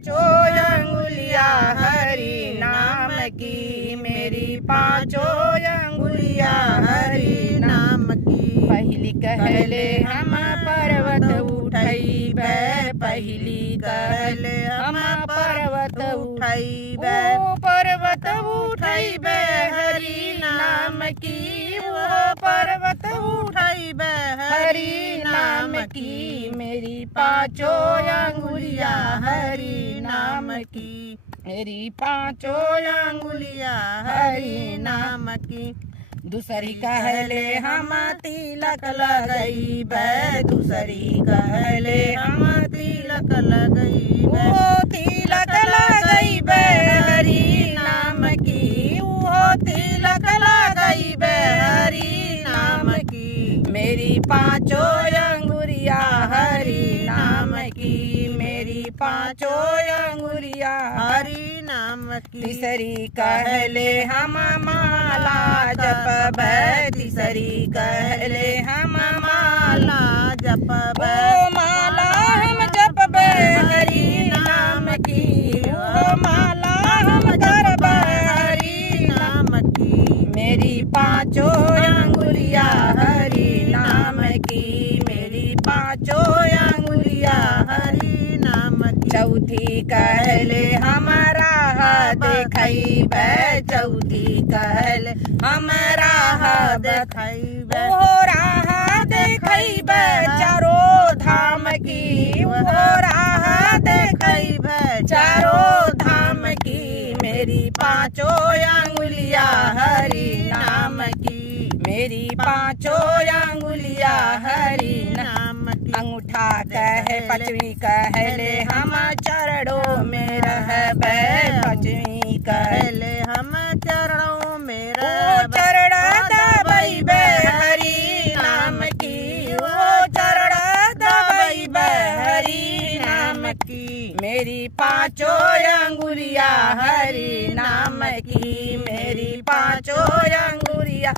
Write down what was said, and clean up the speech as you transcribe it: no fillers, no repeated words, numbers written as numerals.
पांचों अंगुलियां हरि नाम की, मेरी पांचों अंगुलियां हरि नाम की। पहली कहले हम पर्वत उठैबे, पहली कहले हम पर्वत उठैबे, ओ पर्वत उठैबे हरि नाम की, वो पर्वत उठैबे हरि नाम की। मेरी पांचों अंगुलियां हरि नाम की, मेरी पांचों अंगुलियां हरि नाम की। दूसरी कहले हम तिलक लगैबे, दूसरी कहले हम तिलक लगैबे, ओ तिलक लगैबे हरि नाम की, वो तिलक लगैबे हरि नाम की। मेरी पांचों अंगुलियां हरि नाम की, मेरी पांचों अंगुलियां हरि नाम की। तीसरी कहले हम माला जपबे, तीसरी कहले हम माला जपबे, ओ माला हम जपबे हरि नाम की, ओ माला हम करबे हरि नाम की। मेरी पांचों अंगुलियां हरि नाम की, मेरी पांचों अंगुलियां हरि नाम की। चौथी कहले हमारा देखैबे, चौथी कहले हमारा देखैबे, ओ राह देखैबे चारों धाम की, ओ राह देखैबे चारों धाम की। मेरी पांचों अंगुलियां हरि नाम की, मेरी पांचों अंगुलियां हरि नाम की। अंगूठा कहे पचवी कहले हम चरणों में रहबे, पचवी कहले हम चरणों में रहबे, चरण दबैबे हरि नाम की, वो चरण दबैबे हरि नाम की। मेरी पांचों अंगुलियां हरि नाम की, मेरी पांचों अंगुलियां